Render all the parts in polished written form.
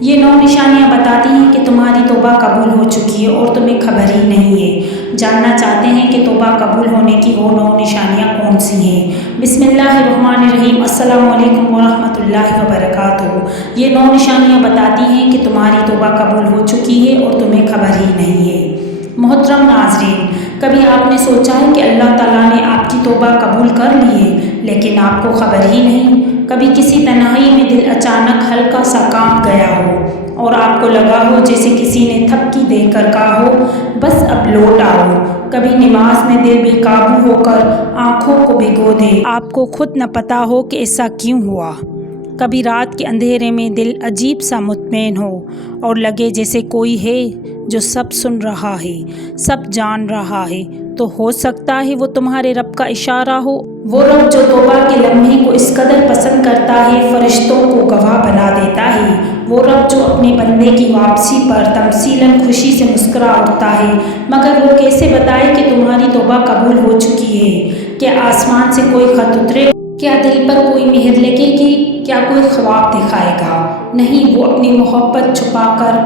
یہ 9 نشانیاں بتاتی ہیں کہ تمہاری توبہ قبول ہو چکی ہے اور تمہیں خبر ہی نہیں ہے۔ جاننا چاہتے ہیں کہ توبہ قبول ہونے کی وہ 9 نشانیاں کون سی ہیں؟ بسم اللہ الرحمن الرحیم۔ السلام علیکم ورحمۃ اللہ وبرکاتہ۔ یہ 9 نشانیاں بتاتی ہیں کہ تمہاری توبہ قبول ہو چکی ہے اور تمہیں خبر ہی نہیں ہے۔ محترم ناظرین، کبھی آپ نے سوچا ہے کہ اللہ تعالیٰ نے آپ کی توبہ قبول کر لی ہے لیکن آپ کو خبر ہی نہیں؟ کبھی کسی تنہائی میں دل اچانک ہلکا سا کانپ گیا ہو اور آپ کو لگا ہو جیسے کسی نے تھپکی دے کر کہا ہو بس اب لوٹ آؤ۔ کبھی نماز میں دل بے قابو ہو کر آنکھوں کو بھگو دے، آپ کو خود نہ پتا ہو کہ ایسا کیوں ہوا۔ کبھی رات کے اندھیرے میں دل عجیب سا مطمئن ہو اور لگے جیسے کوئی ہے جو سب سن رہا ہے، سب جان رہا ہے، تو ہو سکتا ہے وہ تمہارے رب کا اشارہ ہو، وہ رب جو توبہ کے لمحے کو اس قدر پسند کرتا ہے فرشتوں کو گواہ بنا دیتا ہے، وہ رب جو اپنے بندے کی واپسی پر تمثیلاً خوشی سے مسکرا اٹھتا ہے۔ مگر وہ کیسے بتائے کہ تمہاری توبہ قبول ہو چکی ہے؟ کیا آسمان سے کوئی خط اترے گا؟ کیا دل پر کوئی مہر لگے گی؟ کیا کوئی خواب دکھائے گا؟ نہیں، وہ اپنی محبت چھپا کر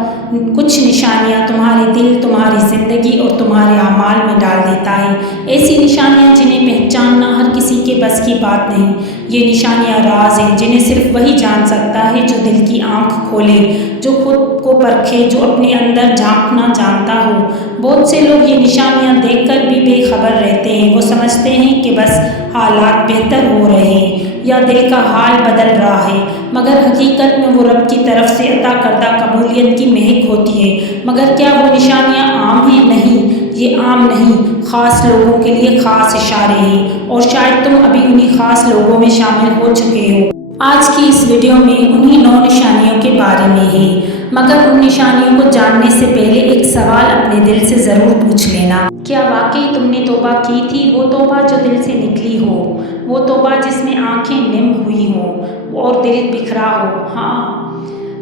کچھ نشانیاں تمہارے دل، تمہاری زندگی اور تمہارے اعمال میں ڈال دیتا ہے۔ ایسی نشانیاں جنہیں پہچاننا ہر کسی کے بس کی بات نہیں۔ یہ نشانیاں راز ہیں جنہیں صرف وہی جان سکتا ہے جو دل کی آنکھ کھولے، جو خود کو پرکھے، جو اپنے اندر جھانکنا جانتا ہو۔ بہت سے لوگ یہ نشانیاں دیکھ کر بھی بے خبر رہتے ہیں۔ وہ سمجھتے ہیں کہ بس حالات بہتر ہو رہے ہیں یا دل کا حال بدل رہا ہے، مگر حقیقت میں وہ رب کی طرف سے عطا کردہ قبولیت کی مہک ہوتی ہے۔ مگر کیا وہ نشانیاں عام ہیں؟ نہیں، یہ عام نہیں، خاص لوگوں کے لیے خاص اشارے ہیں، اور شاید تم ابھی انہی خاص لوگوں میں شامل ہو چکے ہو۔ آج کی اس ویڈیو میں انہی 9 نشانیوں کے بارے میں ہے، مگر ان نشانیوں کو جاننے سے پہلے ایک سوال اپنے دل سے ضرور پوچھ لینا۔ کیا واقعی تم نے توبہ کی تھی؟ وہ توبہ جو دل سے نکلی ہو، وہ توبہ جس میں آنکھیں نم ہوئی ہوں اور دل بکھرا ہو؟ ہاں،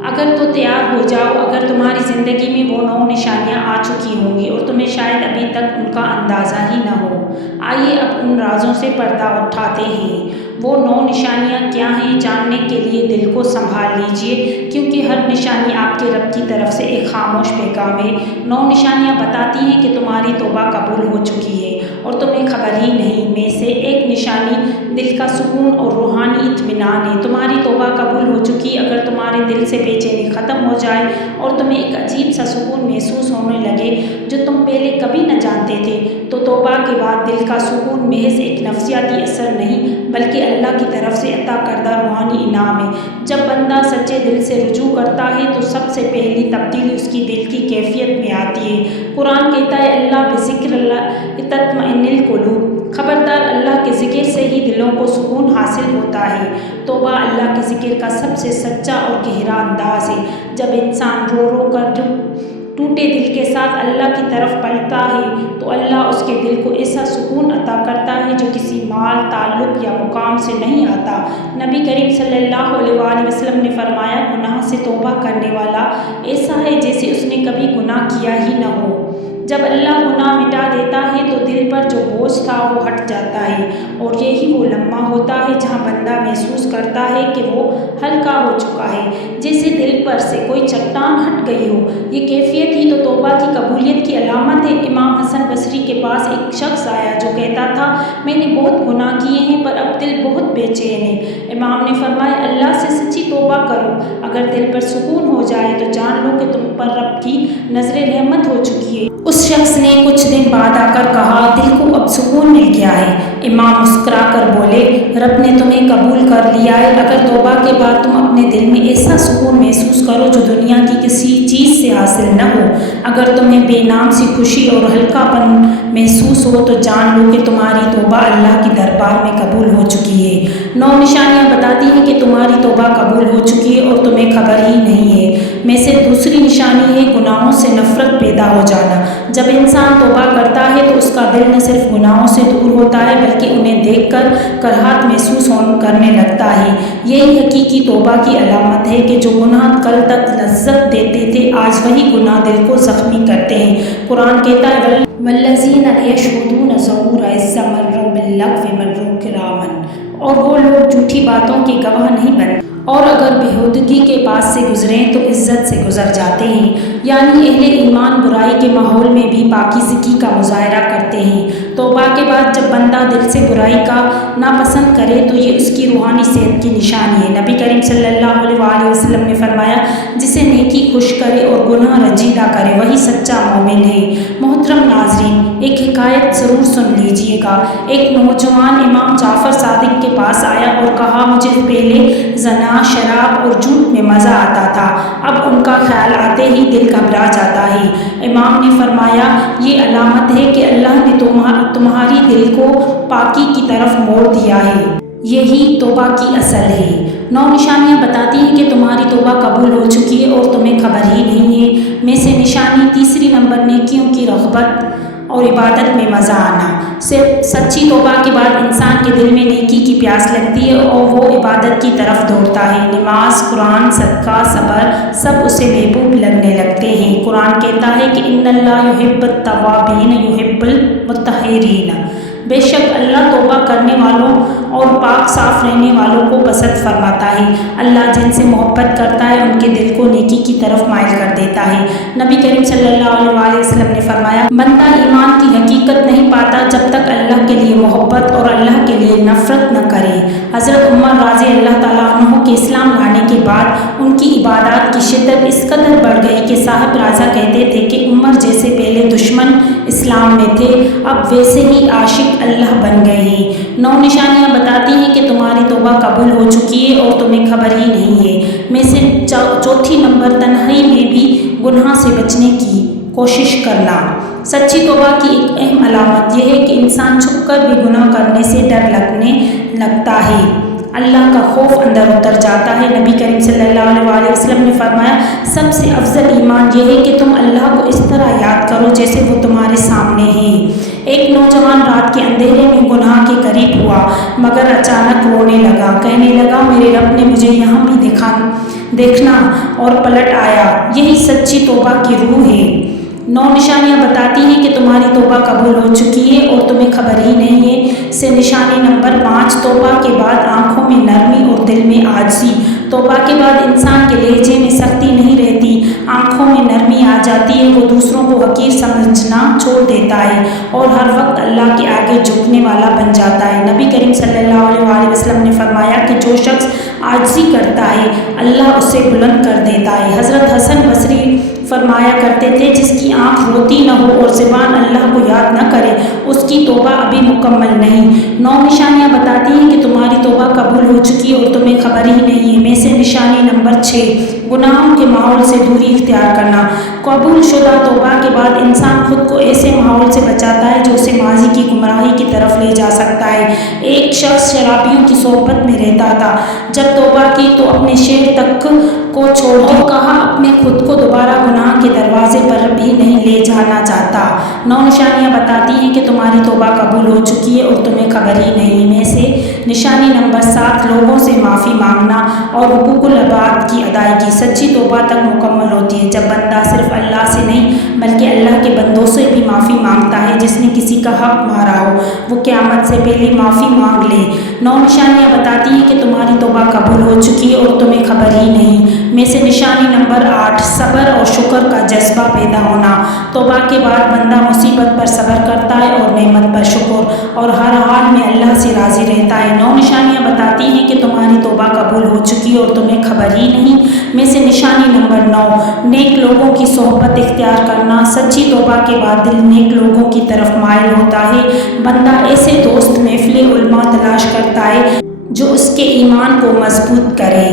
اگر تو تیار ہو جاؤ، اگر تمہاری زندگی میں وہ 9 نشانیاں آ چکی ہوں گی اور تمہیں شاید ابھی تک ان کا اندازہ ہی نہ ہو۔ آئیے اب ان رازوں سے پردہ اٹھاتے ہیں۔ وہ 9 نشانیاں کیا ہیں؟ جاننے کے لیے دل کو سنبھال لیجیے، کیونکہ ہر نشانی آپ کے رب کی طرف سے ایک خاموش پیغام ہے۔ 9 نشانیاں بتاتی ہیں کہ تمہاری توبہ قبول ہو چکی ہے اور تمہیں خبر ہی نہیں۔ میں سے ایک نشانی دل کا سکون اور روحانی اطمینان ہے۔ تمہاری توبہ قبول ہو چکی اگر تمہارے دل سے بے چینی ختم ہو جائے اور تمہیں ایک عجیب سا سکون محسوس ہونے لگے جو تم پہلے کبھی نہ جانتے تھے، تو توبہ کے بعد دل کا سکون محض ایک نفسیاتی اثر نہیں بلکہ اللہ کی طرف سے عطا کردہ روحانی انعام ہے۔ جب بندہ سچے دل سے رجوع کرتا ہے تو سب سے پہلی تبدیلی اس کی دل کی کیفیت میں آتی ہے۔ قرآن کہتا ہے اللہ بذکر اللہ تطمئن القلوب، خبردار اللہ کے ذکر سے ہی دلوں کو سکون حاصل ہوتا ہے۔ توبہ اللہ کے ذکر کا سب سے سچا اور گہرا انداز ہے۔ جب انسان رو رو کر ٹوٹے دل کے ساتھ اللہ کی طرف پلٹتا ہے تو اللہ اس کے دل کو ایسا سکون عطا کرتا ہے جو کسی مال، تعلق یا مقام سے نہیں آتا۔ نبی کریم صلی اللہ علیہ وآلہ وسلم نے فرمایا گناہ سے توبہ کرنے والا ایسا ہے جیسے اس نے کبھی گناہ کیا ہی نہ ہو۔ جب اللہ گناہ مٹا دیتا ہے تو دل پر جو بوجھ تھا وہ ہٹ جاتا ہے، اور یہی وہ لمحہ ہوتا ہے جہاں بندہ محسوس کرتا ہے کہ وہ ہلکا ہو چکا ہے، جیسے دل پر سے کوئی چٹان ہٹ گئی ہو۔ یہ کیفیت ہی تو توبہ کی قبولیت کی علامت ہے۔ امام حسن بصری کے پاس ایک شخص آیا جو کہتا تھا میں نے بہت گناہ کیے ہیں پر اب دل بہت بے چین ہے۔ امام نے فرمایا اللہ سے سچی توبہ کرو، اگر دل پر سکون ہو جائے تو جان لو کہ تم پر رب کی نظر رحمت ہو چکی ہے۔ اس شخص نے کچھ دن بعد آ کر کہا دل کو اب سکون مل گیا ہے۔ امام مسکرا کر بولے رب نے تمہیں قبول کر لیا ہے۔ اگر توبہ کے بعد تم اپنے دل میں ایسا سکون محسوس کرو جو دنیا کی کسی چیز سے حاصل نہ ہو، اگر تمہیں بے نام سی خوشی اور ہلکا پن محسوس ہو تو جان لو کہ تمہاری توبہ اللہ کے دربار میں قبول ہو چکی ہے۔ 9 نشانیاں بتاتی ہیں کہ تمہاری توبہ قبول ہو چکی ہے اور تمہیں خبر ہی نہیں ہے۔ میں سے دوسری نشانی ہے گناہوں سے نفرت پیدا ہو جانا۔ جب انسان توبہ کرتا ہے تو اس کا دل نہ صرف گناہوں سے دور ہوتا ہے بلکہ انہیں دیکھ کر کراہت محسوس کرنے لگتا ہے۔ یہی حقیقی توبہ کی علامت ہے کہ جو گناہ کل تک لذت دیتے تھے آج وہی گناہ دل کو زخمی کرتے ہیں۔ قرآن کہتا ہے والذین یشہدون الزور اذا مروا باللغو مروا کراما، اور وہ لوگ جھوٹی باتوں کے گواہ نہیں بنتے اور اگر بےہودگی کے پاس سے گزریں تو عزت عزت سے گزر جاتے ہیں، یعنی اہل ایمان برائی کے ماحول میں بھی پاکیزگی کا مظاہرہ کرتے ہیں۔ توبہ کے بعد جب بندہ دل سے برائی کا ناپسند کرے تو یہ اس کی روحانی صحت کی نشانی ہے۔ نبی کریم صلی اللہ علیہ وآلہ وسلم نے فرمایا، جسے نیکی خوش کرے اور گناہ رنجیدہ کرے وہی سچا مومن ہے۔ محترم ناظرین، ایک حکایت ضرور سن لیجئے گا۔ ایک نوجوان امام جعفر صادق کے پاس آیا اور کہا، مجھے پہلے زنا، شراب اور جھوٹ میں مزہ آتا تھا، اب ان کا خیال آتے ہی دل گھبرا جاتا ہے۔ امام نے فرمایا، یہ علامت ہے کہ اللہ نے تمہاری دل کو پاکی کی طرف موڑ دیا ہے، یہی توبہ کی اصل ہے۔ 9 نشانیاں بتاتی ہیں کہ تمہاری توبہ قبول ہو چکی ہے اور تمہیں خبر ہی نہیں ہے۔ میں سے نشانی تیسری نمبر، نیکیوں کی رغبت اور عبادت میں مزہ آنا۔ سچی توبہ کے بعد انسان کے دل میں نیکی کی پیاس لگتی ہے اور وہ عبادت کی طرف دوڑتا ہے۔ نماز، قرآن، صدقہ، صبر سب اسے محبوب لگنے لگتے ہیں۔ قرآن کہتا ہے کہ ان اللہ یحب التوابین یحب المطہرین، بے شک اللہ توبہ کرنے والوں اور پاک صاف رہنے والوں کو پسند فرماتا ہے۔ اللہ جن سے محبت کرتا ہے ان کے دل کو نیکی کی طرف مائل کر دیتا ہے۔ نبی کریم صلی اللہ علیہ وآلہ وسلم نے فرمایا، بندہ ایمان کی حقیقت نہیں پاتا جب تک اللہ کے لیے محبت اور اللہ کے لیے نفرت نہ کرے۔ حضرت عمر رضی اللہ تعالیٰ عنہ کے اسلام لانے کے بعد ان کی عبادات کی شدت اس قدر بڑھ گئی کہ صاحب رازہ کہتے تھے کہ عمر جیسے پہلے دشمن اسلام میں تھے، اب ویسے ہی عاشق اللہ بن گئے ہیں۔ 9 نشانیاں بتاتی ہیں کہ تمہاری توبہ قبول ہو چکی ہے اور تمہیں خبر ہی نہیں ہے۔ میں سے چوتھی نمبر، تنہائی میں بھی گناہ سے بچنے کی کوشش کرنا۔ سچی توبہ کی ایک اہم علامت یہ ہے کہ انسان چھپ کر بھی گناہ کرنے سے ڈر لگنے لگتا ہے، اللہ کا خوف اندر اتر جاتا ہے۔ نبی کریم صلی اللہ علیہ وآلہ وسلم نے فرمایا، سب سے افضل ایمان یہ ہے کہ تم اللہ کو اس طرح یاد کرو جیسے وہ تمہارے سامنے ہے۔ ایک نوجوان رات کے اندھیرے میں گناہ کے قریب ہوا مگر اچانک رونے لگا، کہنے لگا، میرے رب نے مجھے یہاں بھی دیکھنا، اور پلٹ آیا۔ یہی سچی توبہ کی روح ہے۔ 9 نشانیاں بتاتی ہیں کہ تمہاری توبہ قبول ہو چکی ہے اور تمہیں خبر ہی نہیں ہے۔ سے نشانی نمبر 5، توبہ کے بعد آنکھوں میں نرمی اور دل میں عاجزی۔ توبہ کے بعد انسان کے لہجے میں سختی نہیں رہتی، آنکھوں میں نرمی آ جاتی ہے، وہ دوسروں کو حقیر سمجھنا چھوڑ دیتا ہے اور ہر وقت اللہ کے آگے جھکنے والا بن جاتا ہے۔ نبی کریم صلی اللہ علیہ وآلہ وسلم نے فرمایا کہ جو شخص عاجزی کرتا ہے اللہ اسے بلند کر دیتا ہے۔ حضرت حسن بصری فرمایا کرتے تھے، جس کی آنکھ روتی نہ ہو اور زبان اللہ کو یاد نہ کرے اس کی توبہ ابھی مکمل نہیں۔ 9 نشانیاں بتاتی ہیں کہ تمہاری توبہ قبول ہو چکی اور تمہیں خبر ہی نہیں ہے۔ میں سے نشانی نمبر 6، گناہوں کے ماحول سے دوری اختیار کرنا۔ قبول شدہ توبہ کے بعد انسان خود کو ایسے ماحول سے بچاتا ہے جو اسے ماضی کی گمراہی کی طرف لے جا سکتا ہے۔ ایک شخص شرابیوں کی صحبت میں رہتا تھا، جب توبہ کی تو اپنے شہر تک کو چھوڑ دیا، کہا اپنے خود کو دوبارہ گناہ کے دروازے پر بھی نہیں لے جانا چاہتا۔ 9 نشانیاں بتاتی ہیں کہ تمہاری توبہ قبول ہو چکی ہے اور تمہیں خبر ہی نہیں۔ میں سے نشانی نمبر 7، لوگوں سے معافی مانگنا اور حقوق العباد کی ادائیگی۔ سچی توبہ تک مکمل ہوتی ہے جب بندہ صرف اللہ سے نہیں بلکہ اللہ کے بندوں سے بھی معافی مانگتا ہے۔ جس نے کسی کا حق مارا ہو وہ قیامت سے پہلے معافی مانگ لے۔ 9 نشانیاں بتاتی ہیں کہ تمہاری توبہ قبول ہو چکی ہے اور تمہیں خبر ہی نہیں۔ میں سے نشانی نمبر 8، صبر اور شکر کا جذبہ پیدا ہونا۔ توبہ کے بعد بندہ مصیبت پر صبر کرتا ہے اور نعمت پر شکر، اور ہر حال میں اللہ سے راضی رہتا ہے۔ 9 نشانیاں بتاتی ہیں کہ تمہاری توبہ قبول ہو چکی اور تمہیں خبر ہی نہیں۔ میں سے نشانی نمبر 9، نیک لوگوں کی صحبت اختیار کرنا۔ سچی توبہ کے بعد دل نیک لوگوں کی طرف مائل ہوتا ہے۔ بندہ ایسے دوست محفل علماء تلاش کرتا ہے جو اس کے ایمان کو مضبوط کرے۔